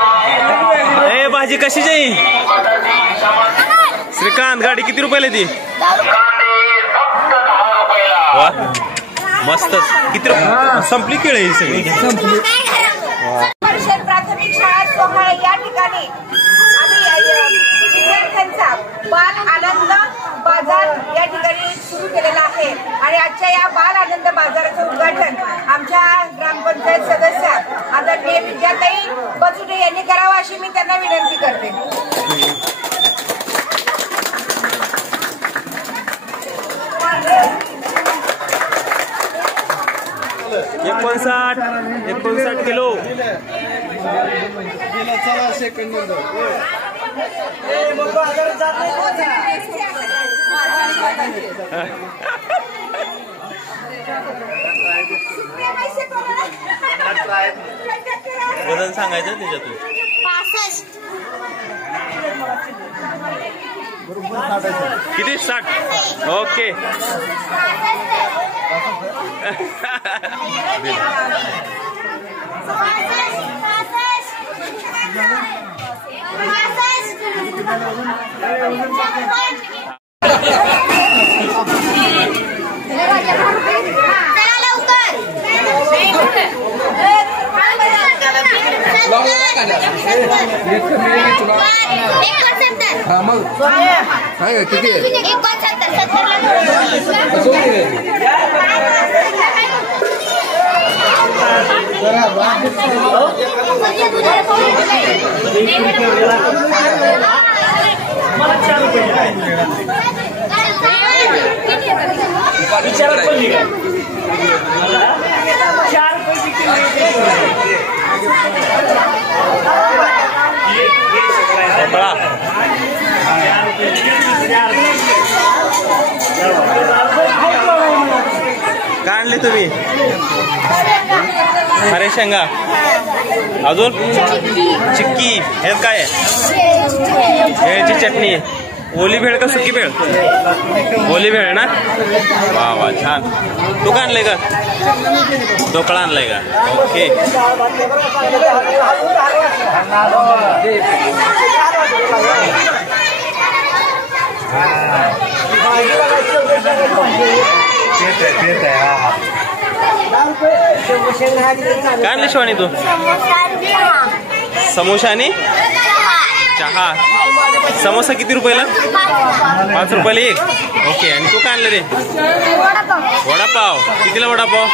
ए भाजी कशी जाई? श्रीकांत गाडी किती रुपयाला ती? वा मस्त. किती संपली केळ ही सगळी? प्राथमिक शाळा सोहाळे या ठिकाणी आम्ही विद्यार्थ्यांचा बाल आनंद बाजार या ठिकाणी सुरू केलेला आहे आणि आजच्या या बाल आनंद बाजाराचं उद्घाटन आमच्या ग्रामपंचायत सदस्य आदरणीय विद्याताई बचुटे यांनी करावं अशी मी त्यांना विनंती करते. 59 किलो. वजन सांगायचं त्याच्यातून. 65. किती? 60. ओके. काय आणले तुम्ही? अरे शेंगा. अजून चिक्की. हे काय आहे? भेळची चटणी. ओली भेळ का सुकी भेळ? ओली भेळ ना. वा वा छान. तू का आणलंय का? ढोकळा आणलाय का? ओके. काय आणली शिवानी तू? समोसा आणि चहा. समोसा किती रुपयाला? 5 रुपयाला एक. ओके. आणि तू काय आणलं रे? वडापाव. कितीला वडापाव?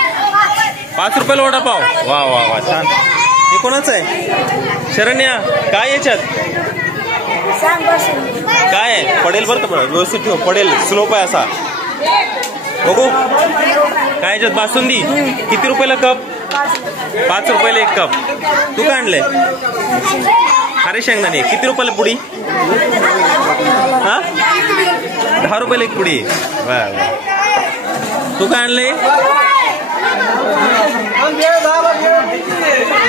5 रुपयाला वडापाव. वा वा वा छान. हे कोणाचं आहे? शरण्या. काय याच्यात काय आहे? पडेल बरं का? व्यवस्थित ठेव. पडेल. स्लोप आहे असा. बघू काय याच्यात? बासुंदी. किती रुपयाला कप? 5 रुपयाला एक कप. तू काय आणलंय? अरे शेंगदाणे. किती रुपयाला पुडी? हा 10 रुपयाला एक पुडी. वा वा. तू काय आणलंय?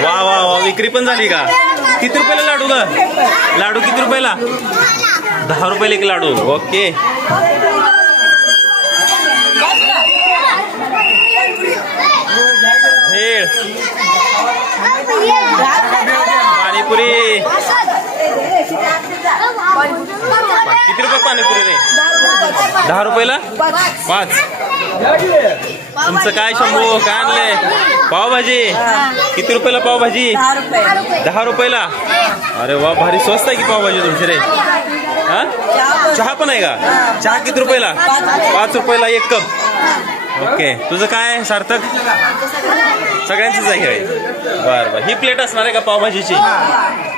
वा वा वा. विक्री पण झाली का? किती रुपयाला लाडू ग? लाडू किती रुपयाला? 10 रुपयाला एक लाडू. ओके. भेळ. पाणीपुरी. किती रुपये पाणीपुरी रे? 10 रुपयाला 5. तुमचं काय शंभू? काय आणलंय? पावभाजी. किती रुपयाला पावभाजी? 10 रुपयाला. अरे वा भारी स्वस्त आहे की पावभाजी तुमची रे. हा चहा पण आहे का? चहा किती रुपयाला? 5 रुपयाला एक कप. ओके. तुझं काय सार्थक? सगळ्यांचीच आहे. बर बर. ही प्लेट असणार आहे का पावभाजीची?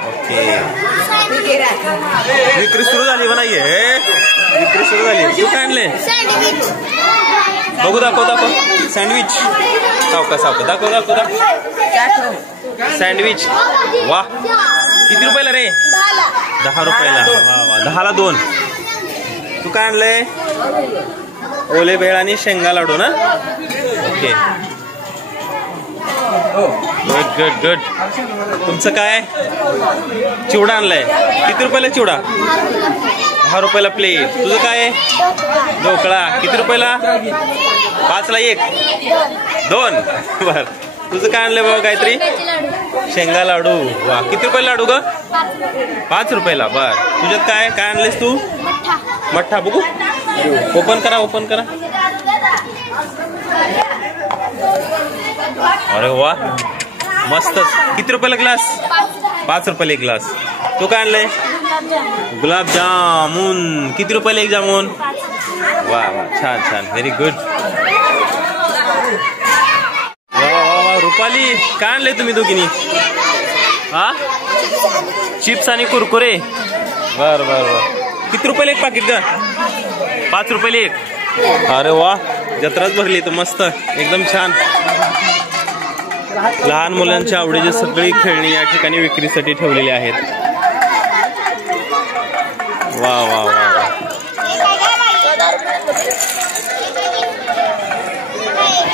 ओके. विक्री सुरू झाली बनाये. विक्री सुरू झाली. तू काय आणले? बघू. दाखव दाखव. सँडविच. सावका सावका. दाखव दाखव दाखव. सँडविच. वा. किती रुपयाला रे? 10 रुपयाला. वा वा. 10ला 2. तू काय आणलंय? ओले भेळ आणि शेंगा लाडू ना. ओके. Good good good. तुमचं काय? चिवडा आणलाय. किती रुपयाला चिवडा? 10 रुपयाला प्लेट. तुझं काय? ढोकळा. किती रुपयाला? 5ला 1. 2. बर. तुझं काय आणलंय बाबा काहीतरी शेंगा लाडू. वा किती रुपये लाडू ग? 5 रुपयाला. बर तुझ्यात काय काय आणलेस तू? मठ्ठा. बघू ओपन करा ओपन करा. अरे वा मस्तच. किती रुपयाला ग्लास? 5 रुपयाला एक ग्लास. तू काय आणलंय? गुलाबजामुन. किती रुपयाला एक जामून? वा वा छान छान व्हेरी गुड. वा वा वा रुपाली काय आणलंय तुम्ही दोघींनी? हा चिप्स आणि कुरकुरे. बर बर बर. किती रुपयाला एक पाकिट ग? 5 रुपयाला एक. अरे वा जत्राच भरली तर मस्त एकदम छान. लहान मुलांच्या आवडीची सगळी खेळणी या ठिकाणी विक्रीसाठी ठेवलेली आहेत. वा वा वा वा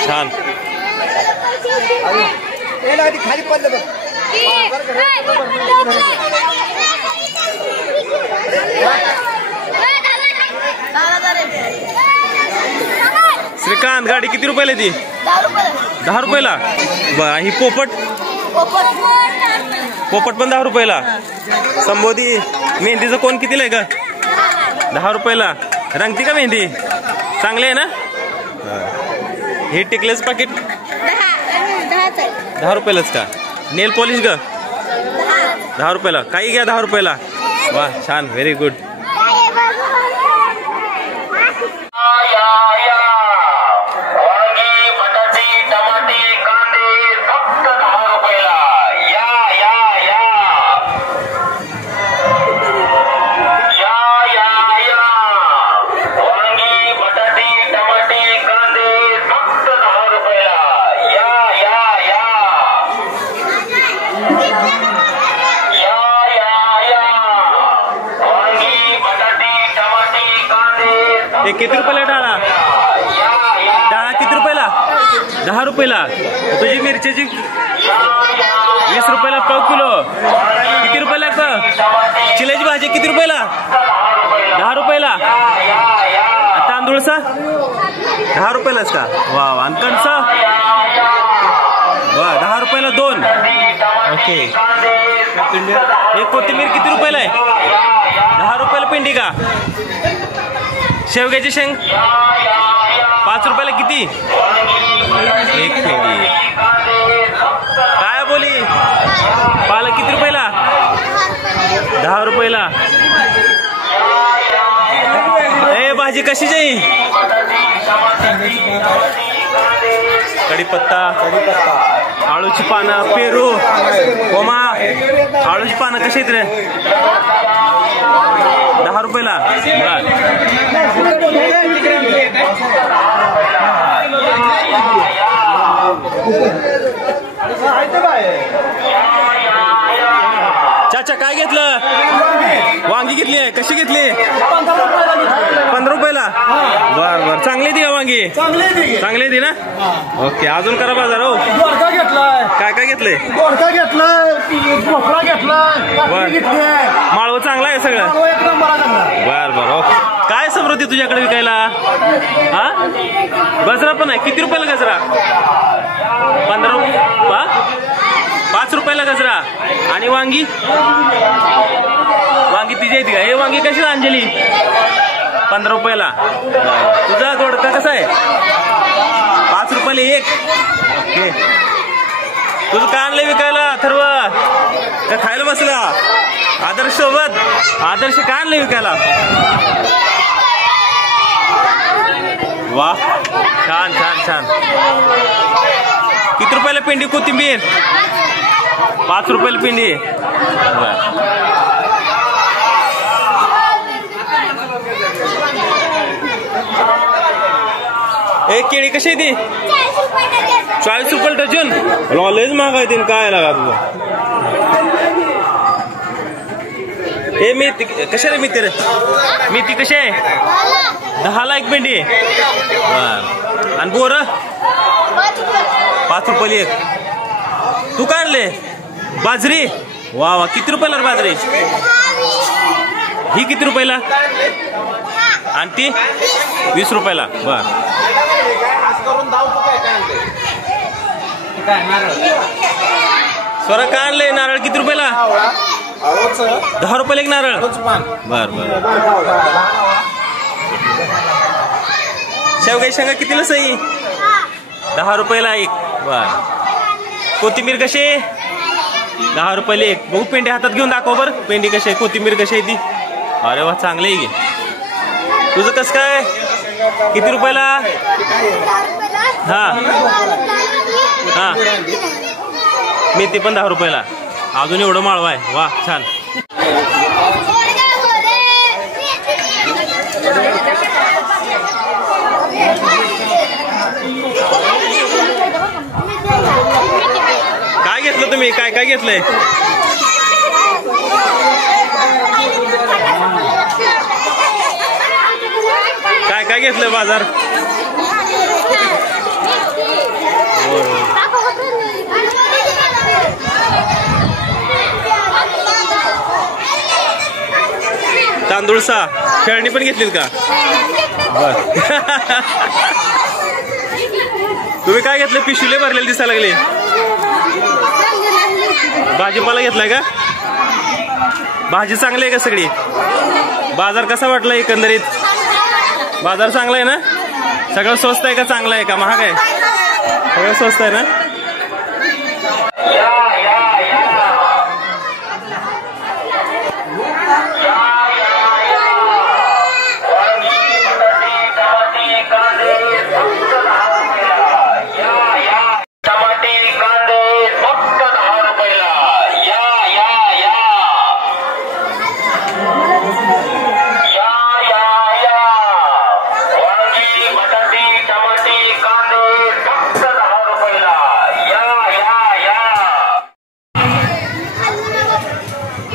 छान. खाली पडलं. श्रीकांत गाडी किती रुपयाला ती? 10 रुपयाला. बरं ही पोपट? पोपट पण 10 रुपयाला. संबोधी मेहंदीचं कोण कितीला आहे का? 10 रुपयाला. रंगती का मेहंदी? चांगली आहे ना? हे टिकलेस पाकिट 10 रुपयालाच का? नेल पॉलिश ग 10 रुपयाला. काही घ्या 10 रुपयाला. वा छान व्हेरी गुड. किती रुपयाला डाळा? डाळा किती रुपयाला? 10 रुपयाला. तुझी मिरच्याची 20 रुपयाला पाव किलो. किती रुपयाला चिल्याची भाजी किती रुपयाला? 10 रुपयाला. तांदूळचा 10 रुपयालाच का? वा वा. आणि कणसा वा 10 रुपयाला 2. ओके. एक कोथिंबीर किती रुपयाला आहे? 10 रुपयाला पिंडी का? शेवग्याची शेंग 5 रुपयाला किती? एक पेंडी. काय बोली? पालक किती रुपयाला? 10 रुपयाला. ए भाजी कशीची? कढीपत्ता. आळूची पानं. पेरू. ओमा आळूची पानं कशी आहेत रे? 10 रुपयाला. चाचा काय घेतलं? वांगी घेतली आहे. कशी घेतली? 15 रुपयाला. बर बर. चांगली ती का वांगी? चांगली ती ना? ओके. अजून करा बाजार. हो दोडका घेतलाय. काय काय घेतलंय? दोडका घेतलाय. भोपळा घेतलाय. माळव चांगला आहे सगळं. बर बर. ओके. काय समृद्धी तुझ्याकडे विकायला? हा गजरा पण आहे. किती रुपयाला गजरा? 15 रुपये. 5 रुपयाला गजरा. आणि वांगी? वांगी तिची येते का? हे वांगी कशी अंजली? 15 रुपयाला. तुझा दोडका कसा आहे? 5 रुपयाला एक. ओके. तुझं काय आणलंय विकायला? अथर्व का खायला बसला? आदर्श सोबत. आदर्श काय आणलंय विकायला? वा छान छान छान. किती रुपयाला पिंडी कोथिंबीर? 5 रुपयाला पिंडी. एक केळी कशी आहे ती? 40 रुपये डझन. लॉलेज महाग आहे. काय लागा तुझं? हे मेथी कशा रे? मेथी रे मेथी कशी आहे? 10ला एक पिंडी. आणि बोर 5 रुपयाला एक. तू काय आणले? बाजरी. वा वा. किती रुपयाला बाजरी? ही किती रुपयाला? आणि ती 20 रुपयाला. बर स्वरा काय आणलंय नारळ किती रुपयाला? 10 रुपयाला एक नारळ. बर बर. शेवगाई शेंगा कितीला सई? 10 रुपयाला एक. बर. कोथिंबीर कशी आहे? 10 रुपयाला एक. बघू पेंडी हातात घेऊन दाखव बर. पेंडी कशी आहे, कोथिंबीर कशी आहे ती? अरे वा चांगली आहे की. तुझं कसं काय किती रुपयाला? हा हा मेथी पण 10 रुपयाला. अजून एवढं माळवा आहे. वा छान. काय घेतलं तुम्ही? काय काय घेतलंय? काय काय घेतलंय बाजार? तांदूळसा खेळणी पण घेतलीत का? बर. तुम्ही काय घेतलं? पिशवीले भरलेले दिसायला लागले. भाजीपाला घेतलाय का? भाजी चांगली आहे का सगळी? बाजार कसा वाटला एकंदरीत? बाजार चांगला आहे ना? सगळं स्वस्त आहे का चांगलं आहे का महाग आहे? सगळं स्वस्त आहे ना?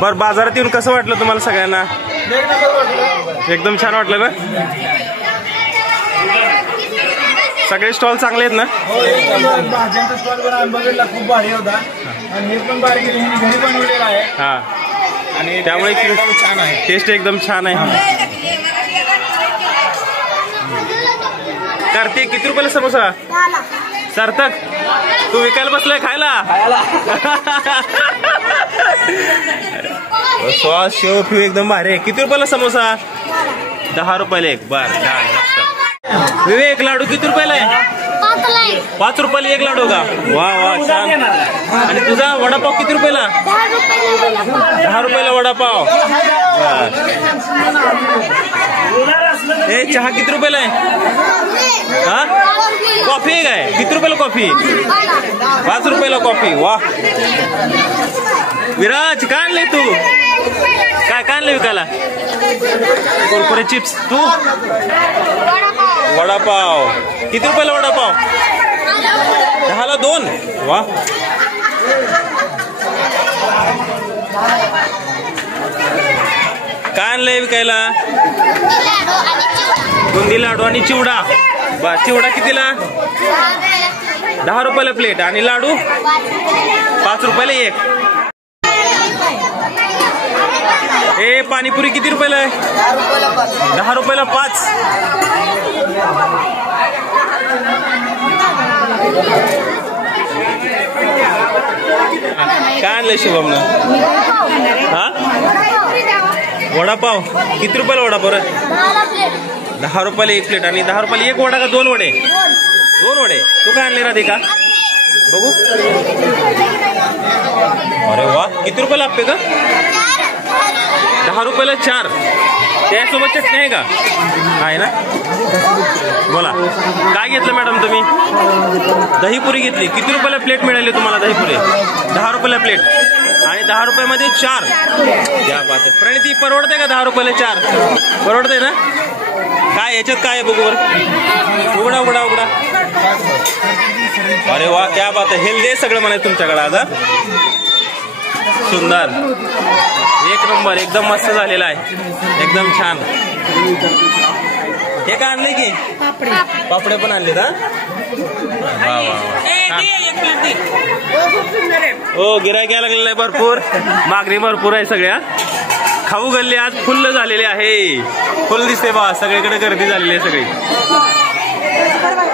बर बाजारात येऊन कसं वाटलं तुम्हाला सगळ्यांना? एकदम छान वाटलं ना? सगळे स्टॉल चांगले आहेत ना? भाज्यांचा स्टॉल बघितला खूप भारी होता आणि हे पण भारी घरी बनवलेला आहे. हा आणि त्यामुळे छान आहे. टेस्ट एकदम छान आहे. कार्तिक किती रुपयाला समोसा? सार्थक तू विकायला बसलाय खायला? सॉस शेव फिव एकदम भारी. किती रुपयाला समोसा? 10 रुपयाला एक. बर छान मस्त. विवेक लाडू किती रुपयाला आहे? 5 रुपयाला एक लाडू का? वा वा छान. आणि तुझा वडापाव किती रुपयाला? 10 रुपयाला वडापाव. ए चहा किती रुपयाला आहे? हा कॉफी आहे काय? किती रुपयाला कॉफी? 5 रुपयाला कॉफी. वा विराज काय आणलंय तू? काय काय आणलंय विकायला? कुरकुरे चिप्स. तू? वडापाव. किती रुपयाला वडापाव? 10ला 2. वा काय आणलंय विकायला? बुंदी लाडू आणि चिवडा. बा चिवडा कितीला? 10 रुपयाला प्लेट आणि लाडू 5 रुपयाला एक. ए पाणीपुरी किती रुपयाला आहे? 10 रुपयाला 5. काय आणलंय शुभम? हा वडापाव किती रुपयाला वडापाव? 10 रुपयाला एक प्लेट आणि 10 रुपयाला एक वडा का 2 वडे? 2 वडे. तू काय आणले राधिका? बघू. अरे वा किती रुपयाला आपले का? 10 रुपयाला 4. त्यासोबत चटणी आहे का? आहे ना? बोला काय घेतलं मॅडम तुम्ही? दहीपुरी घेतली. किती रुपयाला प्लेट मिळाली तुम्हाला दहीपुरी? 10 रुपयाला प्लेट आणि 10 रुपयामध्ये 4. क्या बात आहे. प्रणिती परवडते का 10 रुपयाला 4? परवडते ना? काय याच्यात काय आहे बघू बरं. उघडा उघडा उघडा. अरे वा क्या बात आहे. हेल्दी आहे सगळं म्हणायचं तुमच्याकडे आज. सुंदर एक नंबर एकदम मस्त झालेला आहे. एकदम छान. हे काय आणलंय की? पापडे पण आणले का? वा वा हो गिराईक यायला लागलेलं आहे भरपूर. मागणी भरपूर आहे. सगळ्या खाऊ गल्ली आज फुल्ल झालेली आहे. फुल दिसते बा सगळीकडे गर्दी झालेली आहे सगळी.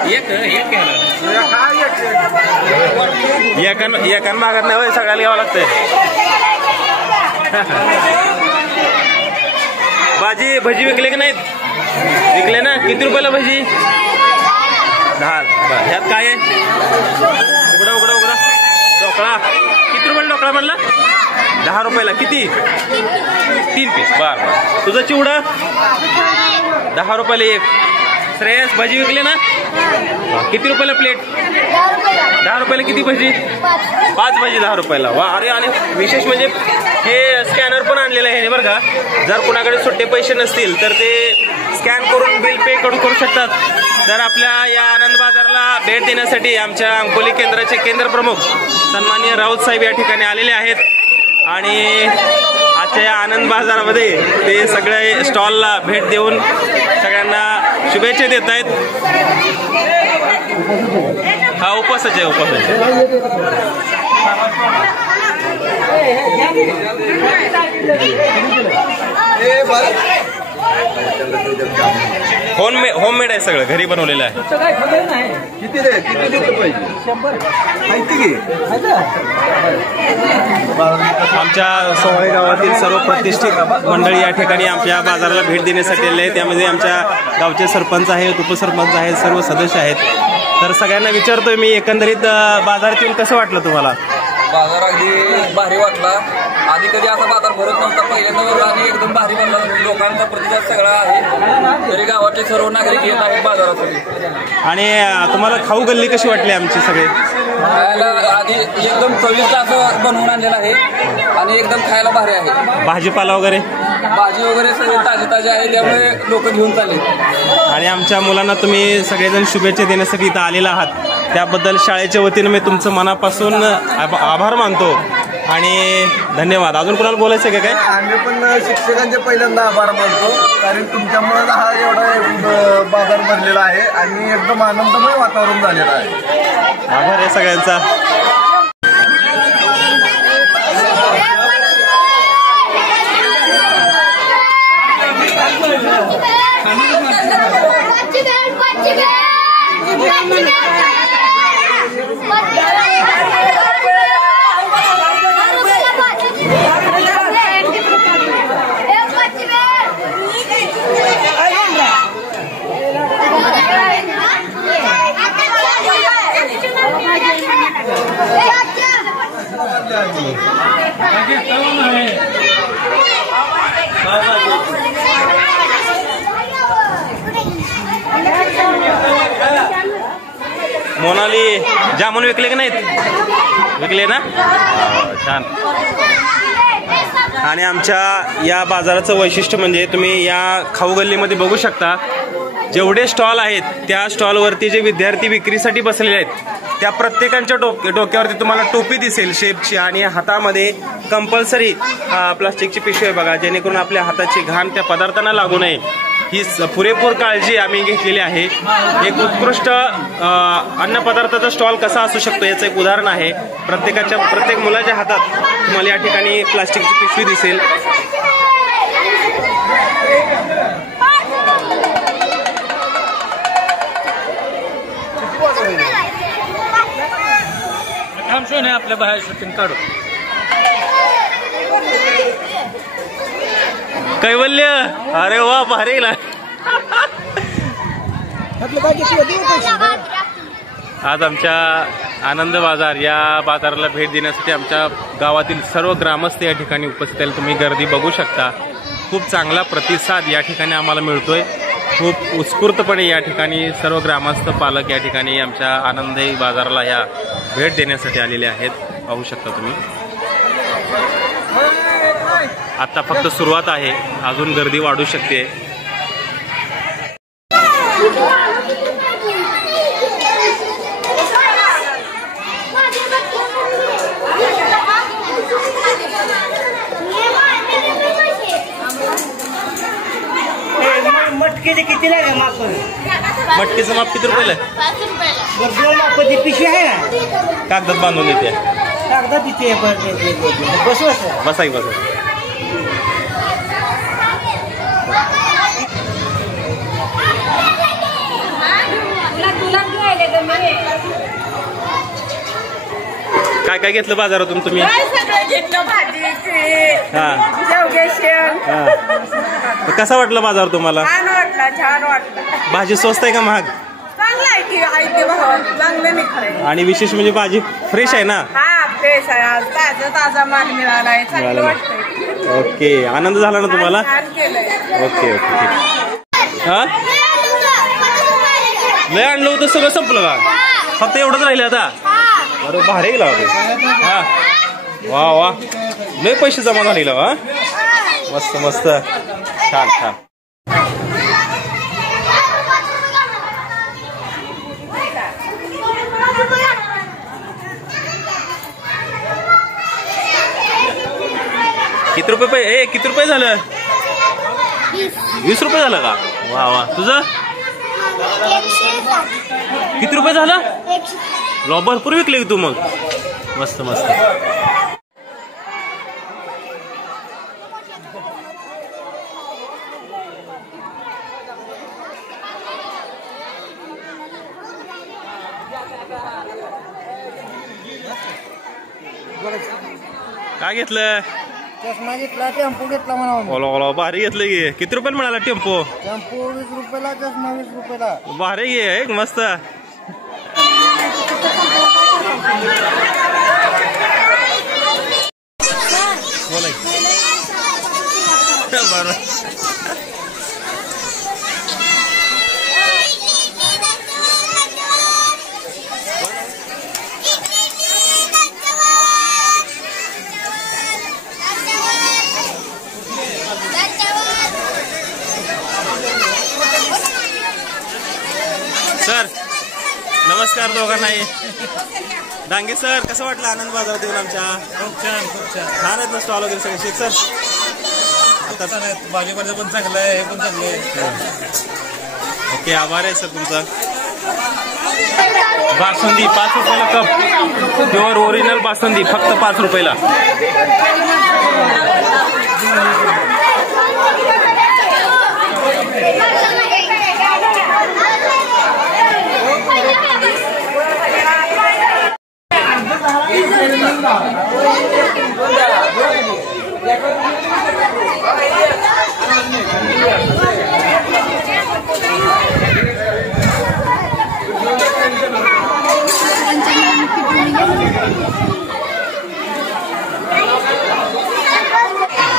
एक एकान भागात नाही सगळ्याला घ्यावं लागतंय. भाजी भजी विकले की नाहीत? विकले ना. किती रुपयाला भजी? 10. ह्यात काय आहे? उघडा उघडा उघडा. ढोकळा किती रुपयाला ढोकळा म्हणला? 10 रुपयाला. किती? 3 पीस. बर. तुझा चिवडा 10 रुपयाला 1. श्रेयस भजी विकले ना? किती रुपयाला प्लेट? 10 रुपयाला. किती भजी? 5 भजी 10 रुपयाला. वा. अरे आणि विशेष म्हणजे हे स्कॅनर पण आणलेलं आहे बरं का. जर कुणाकडे सुट्टे पैसे नसतील तर ते स्कॅन करून बिल पे करू शकतात. तर आपल्या या आनंद बाजारला भेट देण्यासाठी आमच्या अंकोली केंद्राचे केंद्र प्रमुख सन्माननीय राऊत साहेब या ठिकाणी आलेले आहेत आणि आजच्या या आनंद बाजारामध्ये ते सगळे स्टॉलला भेट देऊन सगळ्यांना शुभेच्छा देत आहेत. हा उपवासच आहे. होममेड आहे सगळं. घरी बनवलेलं आहे. आमच्या सोहळे गावातील सर्व प्रतिष्ठित मंडळी या ठिकाणी आमच्या बाजाराला भेट देण्यासाठी आले. त्यामध्ये आमच्या गावचे सरपंच आहेत, उपसरपंच आहेत, सर्व सदस्य आहेत. तर सगळ्यांना विचारतोय मी, एकंदरीत बाजारात येऊन कसं वाटलं तुम्हाला? बाजार अगदी भारी वाटला. आधी कधी असा बाजार भरत नव्हता. पहिल्यांदा आणि एकदम भारी बनला. लोकांचा प्रतिसाद सगळा आहे. तरी गावातले सर्व नागरिक येत आहेत बाजारासाठी. आणि तुम्हाला खाऊ गल्ली कशी वाटली आमची? सगळे खायला आधी एकदम चविष्ट असं बनवून आणलेलं आहे आणि एकदम खायला भारी आहे. भाजीपाला वगैरे भाजी वगैरे सगळे ताजे आहे, त्यामुळे लोक घेऊन चालले. आणि आमच्या मुलांना तुम्ही सगळेजण शुभेच्छा देण्यासाठी इथं आलेला आहात, त्याबद्दल शाळेच्या वतीनं मी तुमचं मनापासून आभार मानतो आणि धन्यवाद. अजून कोणाला बोलायचं आहे का काय? आम्ही पण शिक्षकांचे पहिल्यांदा आभार मानतो, कारण तुमच्यामुळे हा एवढा बाजार भरलेला आहे आणि एकदम आनंदमय वातावरण झालेलं आहे. आभार आहे सगळ्यांचा. मोनाली जामुन विकले की नाहीत? विकले ना? छान. आणि आमच्या या बाजाराचं वैशिष्ट्य म्हणजे तुम्ही या खाऊ गल्लीमध्ये बघू शकता, जेवढे स्टॉल आहेत त्या स्टॉलवरती जे विद्यार्थी विक्रीसाठी बसलेले आहेत त्या प्रत्येकांच्या डोक्यावरती तुम्हाला टोपी दिसेल शेपची, आणि हातामध्ये कंपल्सरी प्लास्टिकची पिशवी आहे बघा, जेणेकरून आपल्या हाताची घाण त्या पदार्थांना लागू नये. ही पुरेपूर काळजी आम्ही घेतलेली आहे. एक उत्कृष्ट अन्न पदार्थाचा स्टॉल कसा असू शकतो याचं एक उदाहरण आहे. प्रत्येक मुलाच्या हातात तुम्हाला या ठिकाणी प्लास्टिकची पिशवी दिसेल. आपल्या बाहेर शूटिंग काढू. कैवल्य, अरे वा, भारी. आज आमच्या आनंद बाजार या बाजाराला भेट देण्यासाठी आमच्या गावातील सर्व ग्रामस्थ या ठिकाणी उपस्थित आहेत. तुम्ही गर्दी बघू शकता. खूप चांगला प्रतिसाद या ठिकाणी आम्हाला मिळतोय. खूप उत्स्फूर्तपणे या ठिकाणी सर्व ग्रामस्थ पालक या ठिकाणी आमच्या आनंदी बाजाराला या भेट देण्यासाठी आलेले आहेत. पाहू शकता तुम्ही. आता फक्त सुरुवात आहे, अजून गर्दी वाढू शकते. मटकीचे किती लागेल माप? मटकीचं माप किती रुपयाला? 5 रुपयाला. मापाची पिशवी आहे ना, कागदात बांधून देते. कागदात तिथे बसाई बसा. काय काय घेतलं बाजारातून तुम्ही? कसा वाटला बाजार तुम्हाला? छान वाटला, छान वाटला. भाजी स्वस्त आहे का महाग? चांगला आहे की, आहे ते भाव चांगलं निघतंय. आणि विशेष म्हणजे भाजी फ्रेश आहे ना? हा फ्रेश आहे, आज ताजा ताजा माल मिळालाय, चांगलं वाटतंय. ओके, आनंद झाला ना तुम्हाला? छान केलंय. Okay okay. हा लय आणलं होतं, सगळं संपलं का? फक्त एवढंच राहिलं आता? अरे भारी गेला हा. वा वा, लय पैसे जमा झालेला वा. मस्त मस्त, छान छान. किती रुपये किती रुपये झालं? 20 रुपये झालं का? वा वा. तुझं किती रुपये झालं? भरपूर विकले तू मग. मस्त मस्त. काय घेतलं? चष्मा घेतला, टेम्पो घेतला म्हणा. ओला ओला भारी घेतलं की. किती रुपयाला मिळाला टेम्पो? टेम्पो 20 रुपयाला, चष्मा 20 रुपयाला. भारी घे एक मस्त. बोला बरं. सर नमस्कार दोघांनाही. डांगे सर, कसं वाटलं आनंद बाजारात येऊन आमच्या? खूप छान खूप छान. छान आहेत ना स्टॉल वगैरे सगळे? शेख सर आता छान आहेत, भाजीपाला पण चांगलं आहे, हे पण चांगलं आहे. ओके, आभार आहे सर तुमचा. बासुंदी 5 रुपयाला कप, प्युअर ओरिजिनल बासुंदी फक्त 5 रुपयाला.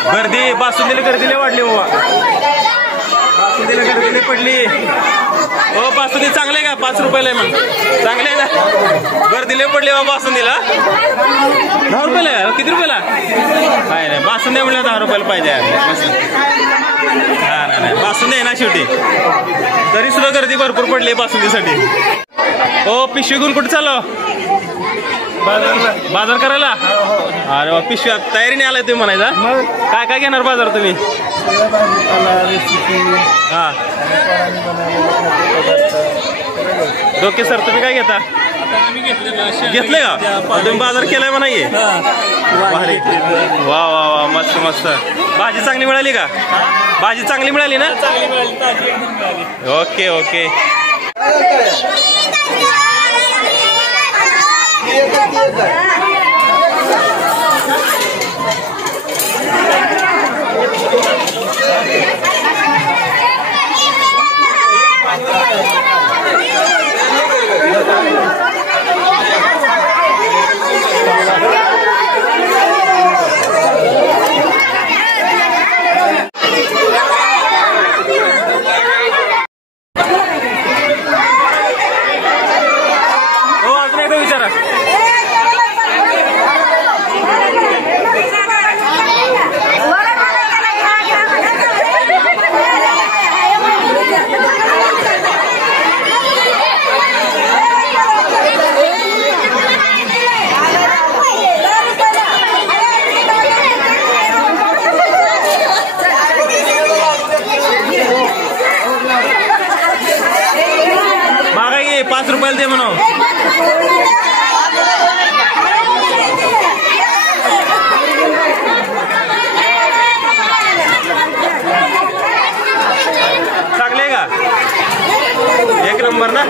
गर्दी बासुंदीला गर्दीने वाढली बाबा. बासुंदीला गर्दीने पडली. हो बासुंदी चांगले का? 5 रुपयाला आहे मग चांगले ना. गर्दीले पडली बाबा बासुंदीला. 10 रुपयाला? किती रुपयाला? नाही नाही, बासुंदी म्हणलं 10 रुपयाला पाहिजे. हा नाही नाही, बासुंदी आहे ना शेवटी. तरी सुद्धा गर्दी भरपूर पडली बासुंदीसाठी. हो पिशवी घेऊन कुठे चाललो? बाजार करायला? अरे वा, पिशवी तयारीने आलाय तुम्ही म्हणायचा. काय काय घेणार बाजार तुम्ही? हा ओके सर, तुम्ही काय घेता? घेतलंय का तुम्ही? बाजार केलाय म्हणाये. भारी. वा वा वा, मस्त मस्त. भाजी चांगली मिळाली का? भाजी चांगली मिळाली ना? Okay okay. मागाई 5 रुपयाला दे म्हणून. चांगले का? 1 नंबर ना.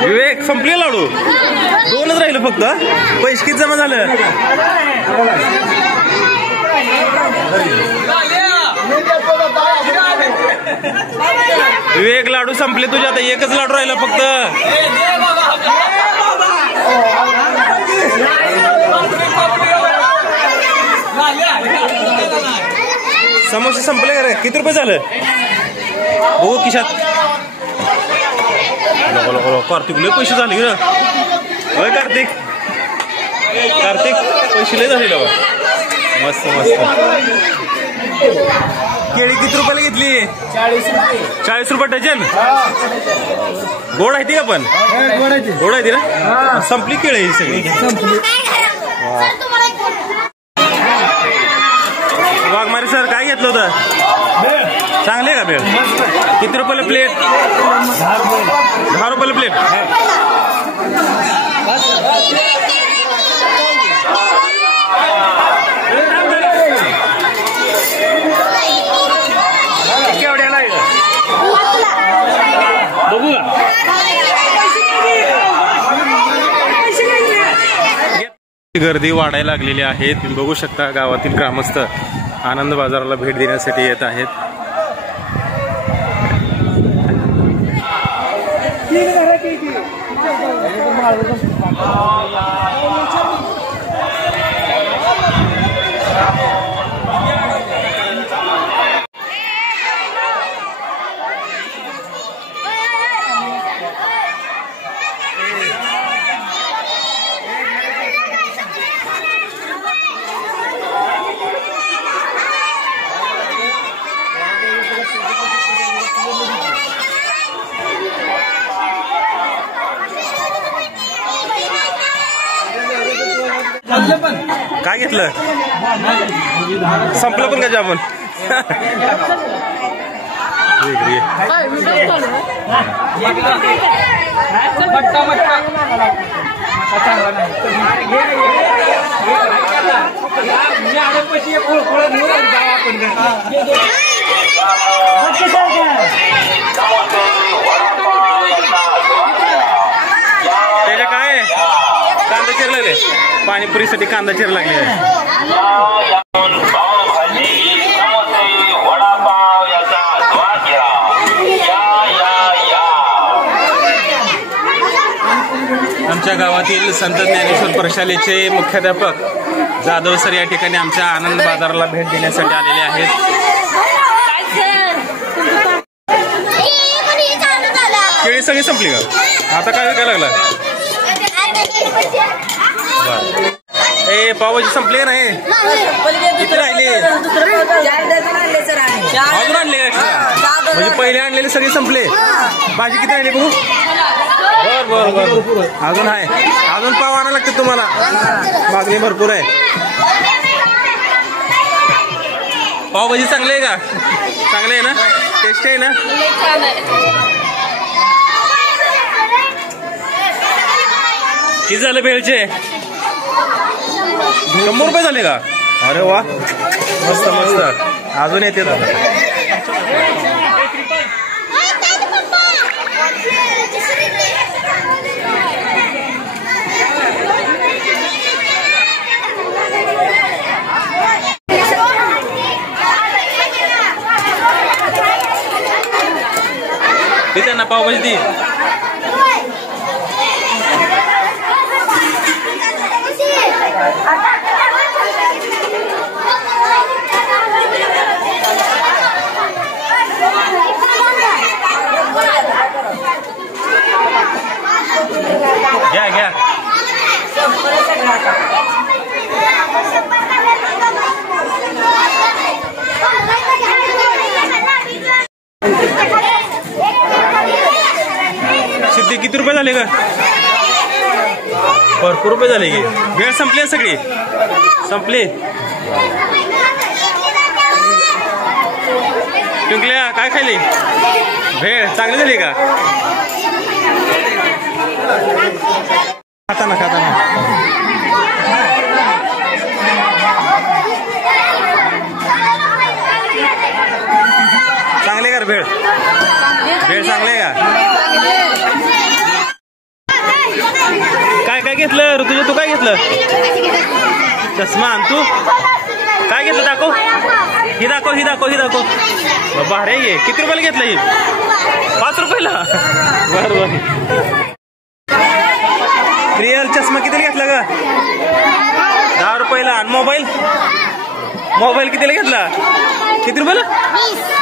विवेक संपले लाडू 2च राहिलं फक्त. पैसे किती जमा झालं? विवेक लाडू संपले तुझे, आता 1च लाडू राहिला फक्त. समोसे संपले का रे? किती रुपये झालं? हो खिशात. कार्तिक लय पैसे झाले ग. होय कार्तिक, कार्तिक पैसे लय झाले बाबा. मस्त मस्त. केळी किती रुपयाला घेतली? 40 रुपये डझन. गोड आहे ती का पण? गोड आहे ती ना. संपली केळी ही सगळी. वाघमारे सर काय घेतलं होतं? चांगले का भेळ? किती रुपयाला प्लेट? 10 रुपयाला प्लेट. केवढ्याला आहे बघू का? गर्दी वाढायला लागलेली आहे. तुम्ही बघू शकता गावातील ग्रामस्थ आनंद बाजाराला भेट देण्यासाठी येत आहेत. काय घेतलं? संपलं पण का जामून? त्याच्या काय कांदा चिर लागले. पाणीपुरीसाठी कांदा चिर लागले. आमच्या गावातील संत ज्ञानेश्वर प्रशालेचे मुख्याध्यापक जाधव सर या ठिकाणी आमच्या आनंद बाजाराला भेट देण्यासाठी आलेले आहेत. केळी सगळी संपली का? आता काय विकायला लागला? ए पावभाजी संपली नाही? किती राहिले? अजून आणले एक्स्ट्रा? म्हणजे पहिले आणलेले सगळे संपले. भाजी किती आणली बघू? बर बर बर. अजून आहे, अजून पाव आणायला लागते तुम्हाला. मागणी भरपूर आहे. पावभाजी चांगली आहे का? चांगली आहे ना? टेस्ट आहे ना? किती झाले भेळचे? 100 रुपये झाले का? अरे वा, मस्त मस्त. अजून येते ते त्यांना पावभाजी ती. घ्या घ्या. सिद्धी किती रुपये झाले का? भरपूर रुपये झाले की. वेळ संपली सगळी संपली. टुंकल्या काय खायली? भेळ चांगली झाली का? खाताना खाताना चांगले कर भेळ. भेळ चांगले का? घेतलं ऋतुजा? तू काय घेतलं? चष्मा. आणि तू काय घेतलं? दाखव ही दाखव ही दाखव ही दाखव. भारी आहे. किती रुपयाला घेतलं ही? 5 रुपयाला. बरोबर. रिअल चष्मा कितीला घेतला ग? 10 रुपयाला. आणि मोबाईल? मोबाईल कितीला घेतला? किती रुपयाला?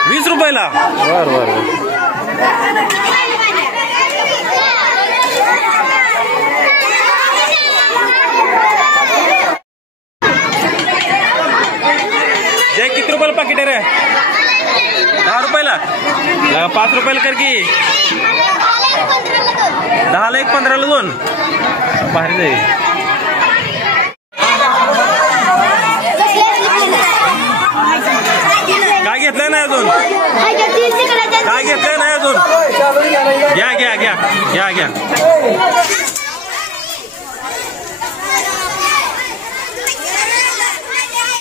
20 रुपयाला. बर बर. जय किती रुपयाला पाकिट आहे रे? 10 रुपयाला. 5 रुपयाला कर की. 10ला 1 15ला 2. भारी जाईल. काय घेतलंय नाही अजून? काय घेतलंय नाही अजून? घ्या घ्या घ्या घ्या घ्या.